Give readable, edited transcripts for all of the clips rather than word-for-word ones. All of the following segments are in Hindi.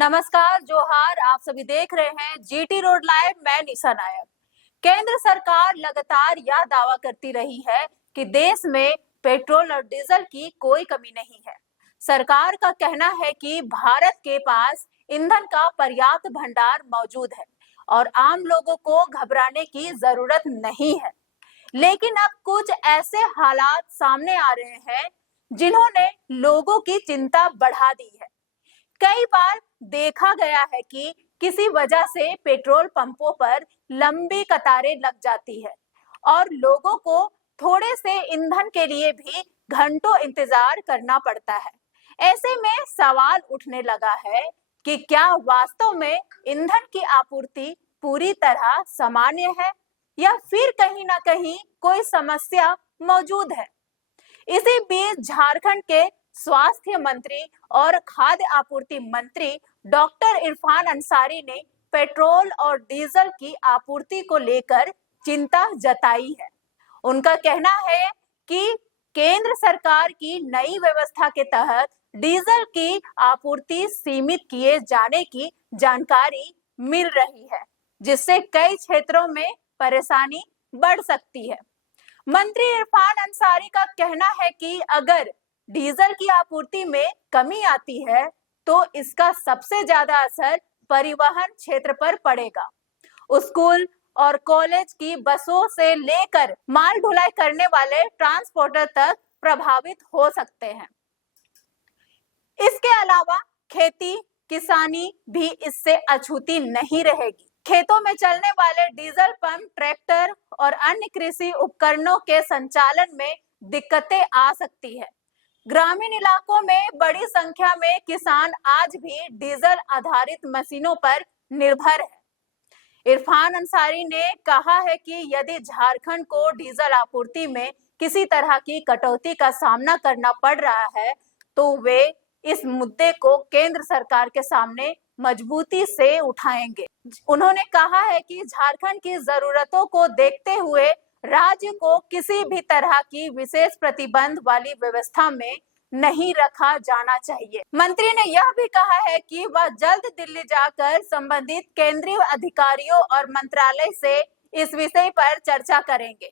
नमस्कार, जोहार। आप सभी देख रहे हैं जीटी रोड लाइव। मैं निशा नायक। केंद्र सरकार लगातार यह दावा करती रही है कि देश में पेट्रोल और डीजल की कोई कमी नहीं है। सरकार का कहना है कि भारत के पास ईंधन का पर्याप्त भंडार मौजूद है और आम लोगों को घबराने की जरूरत नहीं है। लेकिन अब कुछ ऐसे हालात सामने आ रहे हैं जिन्होंने लोगों की चिंता बढ़ा दी है। कई बार देखा गया है कि किसी वजह से पेट्रोल पंपों पर लंबी कतारें लग जाती है और लोगों को थोड़े से ईंधन के लिए भी घंटों इंतजार करना पड़ता है। ऐसे में सवाल उठने लगा है कि क्या वास्तव में ईंधन की आपूर्ति पूरी तरह सामान्य है या फिर कहीं ना कहीं कोई समस्या मौजूद है। इसी बीच झारखंड के स्वास्थ्य मंत्री और खाद्य आपूर्ति मंत्री डॉक्टर इरफान अंसारी ने पेट्रोल और डीजल की आपूर्ति को लेकर चिंता जताई है। उनका कहना है कि केंद्र सरकार की नई व्यवस्था के तहत डीजल की आपूर्ति सीमित किए जाने की जानकारी मिल रही है, जिससे कई क्षेत्रों में परेशानी बढ़ सकती है। मंत्री इरफान अंसारी का कहना है कि अगर डीजल की आपूर्ति में कमी आती है तो इसका सबसे ज्यादा असर परिवहन क्षेत्र पर पड़ेगा। स्कूल और कॉलेज की बसों से लेकर माल ढुलाई करने वाले ट्रांसपोर्टर तक प्रभावित हो सकते हैं। इसके अलावा खेती किसानी भी इससे अछूती नहीं रहेगी। खेतों में चलने वाले डीजल पंप, ट्रैक्टर और अन्य कृषि उपकरणों के संचालन में दिक्कतें आ सकती है। ग्रामीण इलाकों में बड़ी संख्या में किसान आज भी डीजल आधारित मशीनों पर निर्भर है। इरफान अंसारी ने कहा है कि यदि झारखंड को डीजल आपूर्ति में किसी तरह की कटौती का सामना करना पड़ रहा है तो वे इस मुद्दे को केंद्र सरकार के सामने मजबूती से उठाएंगे। उन्होंने कहा है कि झारखंड की जरूरतों को देखते हुए राज्य को किसी भी तरह की विशेष प्रतिबंध वाली व्यवस्था में नहीं रखा जाना चाहिए। मंत्री ने यह भी कहा है कि वह जल्द दिल्ली जाकर संबंधित केंद्रीय अधिकारियों और मंत्रालय से इस विषय पर चर्चा करेंगे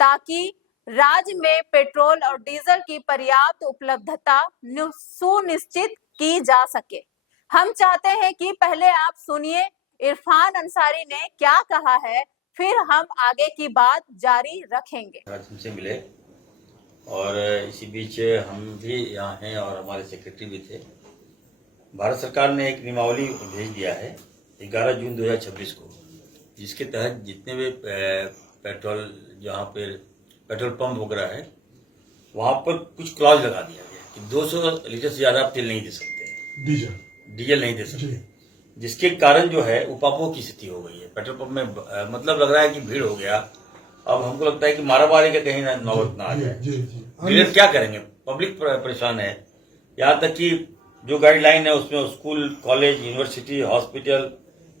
ताकि राज्य में पेट्रोल और डीजल की पर्याप्त उपलब्धता सुनिश्चित की जा सके। हम चाहते हैं कि पहले आप सुनिए इरफान अंसारी ने क्या कहा है, फिर हम आगे की बात जारी रखेंगे। हमसे मिले और इसी बीच हम भी यहाँ हैं और हमारे सेक्रेटरी भी थे। भारत सरकार ने एक नियमावली भेज दिया है 11 जून 2026 को, जिसके तहत जितने भी पेट्रोल जहाँ पे पेट्रोल पंप वगैरह है वहाँ पर कुछ क्लॉज लगा दिया गया कि 200 लीटर से ज़्यादा आप तेल नहीं दे सकते, डीजल नहीं दे सकते, जिसके कारण जो है उपापों की स्थिति हो गई है। पेट्रोल पंप में मतलब लग रहा है कि भीड़ हो गया। अब हमको लगता है कि मारामारी का कहीं नौबत ना आ जाए। डीलर क्या करेंगे, पब्लिक परेशान है। यहाँ तक कि जो गाइडलाइन है उसमें school, college, university, hospital,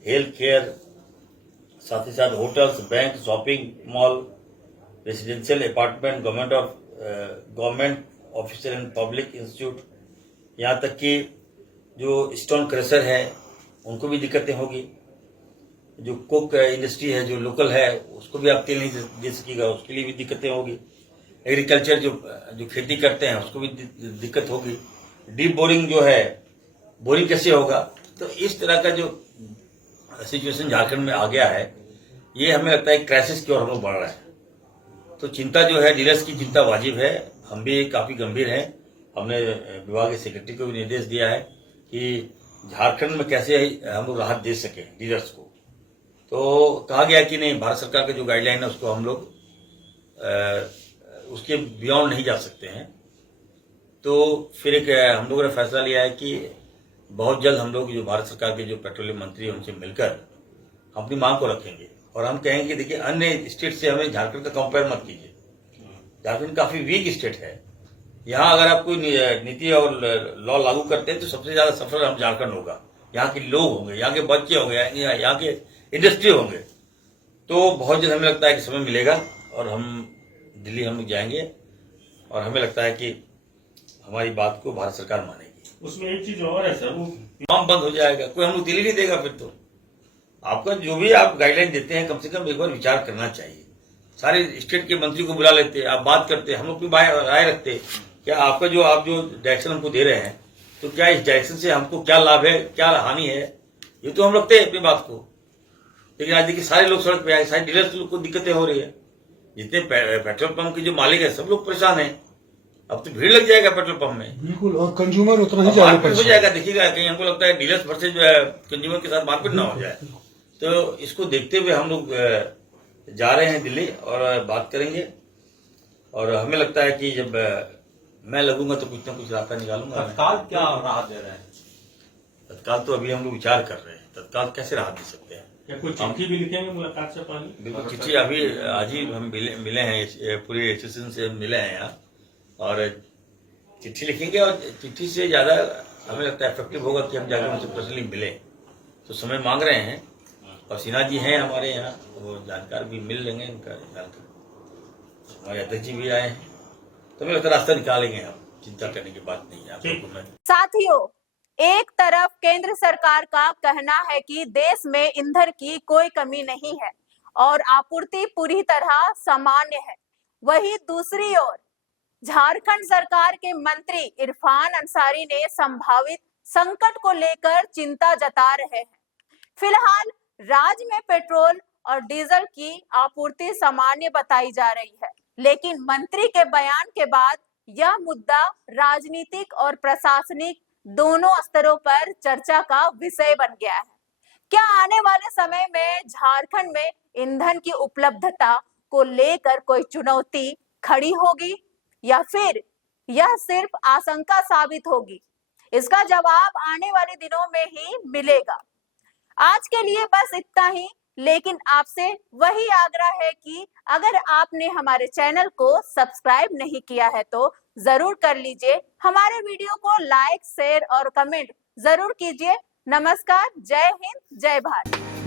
health care, साथ ही साथ hotels, bank, shopping mall, residential apartment, government officer and public institute, यहाँ तक कि जो स्टोन क्रशर है उनको भी दिक्कतें होगी। जो कोक इंडस्ट्री है जो लोकल है उसको भी आप तेल नहीं दे सकेगा, उसके लिए भी दिक्कतें होगी। एग्रीकल्चर जो खेती करते हैं उसको भी दिक्कत होगी। डीप बोरिंग जो है, बोरिंग कैसे होगा। तो इस तरह का जो सिचुएशन झारखंड में आ गया है, ये हमें लगता है क्राइसिस की ओर हम लोग बढ़ रहे हैं। तो चिंता जो है, डीलर्स की चिंता वाजिब है। हम भी काफी गंभीर हैं। हमने विभाग के सेक्रेटरी को भी निर्देश दिया है कि झारखंड में कैसे हम लोग राहत दे सके डीलर्स को। तो कहा गया कि नहीं, भारत सरकार का जो गाइडलाइन है उसको हम लोग उसके बियॉन्ड नहीं जा सकते हैं। तो फिर एक हम लोगों ने फैसला लिया है कि बहुत जल्द हम लोग जो भारत सरकार के जो पेट्रोलियम मंत्री है उनसे मिलकर हम अपनी मांग को रखेंगे और हम कहेंगे कि देखिए अन्य स्टेट से हमें झारखंड का कंपेयर मत कीजिए। झारखंड काफी वीक स्टेट है। यहाँ अगर आप कोई नीति और लॉ लागू करते हैं तो सबसे ज्यादा सफर हम झारखंड होगा। यहाँ के लोग होंगे, यहाँ के बच्चे होंगे, यहाँ के इंडस्ट्री होंगे। तो बहुत जल्द हमें लगता है कि समय मिलेगा और हम दिल्ली हम लोग जाएंगे और हमें लगता है कि हमारी बात को भारत सरकार मानेगी। उसमें एक चीज और है सर, वो तमाम बंद हो जाएगा, कोई हम लोग दिल ही नहीं देगा। फिर तो आपका जो भी आप गाइडलाइन देते हैं, कम से कम एक बार विचार करना चाहिए। सारे स्टेट के मंत्री को बुला लेते, आप बात करते, हम लोग भी राय रखते, क्या आपका जो आप जो डायरेक्शन हमको दे रहे हैं, तो क्या इस डायरेक्शन से हमको क्या लाभ है, क्या हानि है, ये तो हम रखते हैं अपनी बात को। लेकिन आज देखिए सारे लोग सड़क पे आए, सारे डीलर्स को दिक्कतें हो रही है, जितने पेट्रोल पंप के जो मालिक है सब लोग परेशान है। अब तो भीड़ लग जाएगा पेट्रोल पंप में, बिल्कुल, और कंज्यूमर उतना ही अब ज्यादा मारपीट हो परेशान। जाएगा। देखिएगा कहीं हमको लगता है डीलर्स वर्सेज जो है कंज्यूमर के साथ मारपीट ना हो जाए। तो इसको देखते हुए हम लोग जा रहे हैं दिल्ली और बात करेंगे। और हमें लगता है कि जब मैं लगूंगा तो कुछ ना कुछ रास्ता निकालूंगा। तत्काल क्या राहत दे रहे हैं? तत्काल तो अभी हम लोग विचार कर रहे हैं, तत्काल कैसे राहत दे सकते हैं। क्या कोई चिट्ठी भी लिखेंगे मुलाकात से पहले? बिल्कुल, चिट्ठी अभी आज ही हम मिले हैं, पूरे एसोसिएशन से मिले हैं यहाँ, और चिट्ठी लिखेंगे। और चिट्ठी से ज्यादा हमें लगता है इफेक्टिव होगा कि हम जाकर उनसे पर्सनली मिले। तो समय मांग रहे हैं, और सिन्हा जी हैं हमारे यहाँ, वो जानकार भी मिल लेंगे, इनका जानकार हमारे अध्यक्ष जी भी आए हैं। तो हमें लगता है रास्ता निकालेंगे हम, चिंता करने की बात नहीं है आप लोगों में। साथियों, एक तरफ केंद्र सरकार का कहना है कि देश में ईंधन की कोई कमी नहीं है और आपूर्ति पूरी तरह सामान्य है, वहीं दूसरी ओर झारखंड सरकार के मंत्री इरफान अंसारी ने संभावित संकट को लेकर चिंता जता रहे हैं। फिलहाल राज्य में पेट्रोल और डीजल की आपूर्ति सामान्य बताई जा रही है, लेकिन मंत्री के बयान के बाद यह मुद्दा राजनीतिक और प्रशासनिक दोनों स्तरों पर चर्चा का विषय बन गया है। क्या आने वाले समय में झारखंड में ईंधन की उपलब्धता को लेकर कोई चुनौती खड़ी होगी, या फिर यह सिर्फ आशंका साबित होगी? इसका जवाब आने वाले दिनों में ही मिलेगा। आज के लिए बस इतना ही, लेकिन आपसे वही आग्रह है कि अगर आपने हमारे चैनल को सब्सक्राइब नहीं किया है तो जरूर कर लीजिए। हमारे वीडियो को लाइक, शेयर और कमेंट जरूर कीजिए। नमस्कार, जय हिंद, जय भारत।